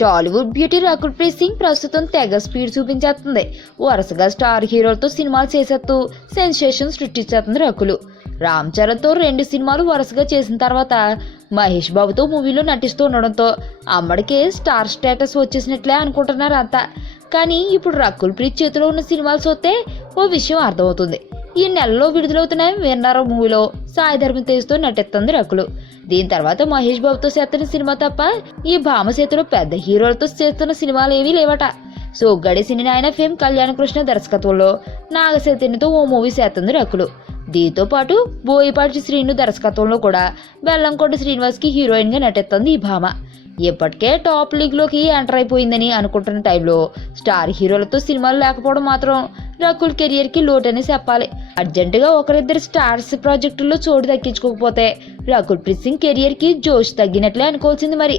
Tollywood beauty Rakul Preet Singh ప్రస్తుతం తెగ speed చూపించేస్తుంది. వరుసగా స్టార్ హీరోలతో సినిమాలు చేసేస్తూ సెన్సేషన్ సృష్టించేస్తుంది రకులు. రామ్ చరణ్తో 2 సినిమాలు వరుసగా చేసిన తర్వాత మహేష్ బాబుతో మూవీలో నటిస్తూ ఉండడంతో అమ్మడికే స్టార్ స్టేటస్ వచ్చేసినట్లే అనుకుంటున్నారు అంతా. కానీ ఇప్పుడు రకుల్ ప్రీత్ చేతిలో ఉన్న సినిమాలు చూస్తే ఓ విషయం అర్థమవుతుంది. ఈ నెలలో విడుదలవుతున్న విన్నర్ మూవీలో సాయి ధర్మ తేజ్తో నటిస్తుంది రకులు. దీని తర్వాత మహేష్ బాబుతో చేస్తున్న సినిమా తప్ప ఈ భామ చేతిలో పెద్ద హీరోలతో చేస్తున్న సినిమాలు ఏవీ లేవట. సో గడి సినీ నాయన ఫేమ్ కళ్యాణ్ కృష్ణ దర్శకత్వంలో నాగ చైతన్యతో ఓ మూవీ చేస్తుంది రకులు. దీంతో పాటు బోయపాటి శ్రీను దర్శకత్వంలో కూడా బెల్లంకొండ శ్రీనివాస్ కి హీరోయిన్ గా నటిస్తుంది ఈ భామ. ఇప్పటికే టాప్ లీగ్ లోకి ఎంటర్ అయిపోయిందని అనుకుంటున్న టైంలో స్టార్ హీరోలతో సినిమాలు లేకపోవడం మాత్రం రకుల్ కెరియర్ కి లోటని చెప్పాలి. అర్జెంటుగా ఒకరిద్దరు స్టార్స్ ప్రాజెక్టుల్లో చోటు దక్కించుకోకపోతే రకుల్ ప్రీత్ సింగ్ కెరియర్ కి జోష్ తగ్గినట్లే అనుకోవాల్సింది మరి.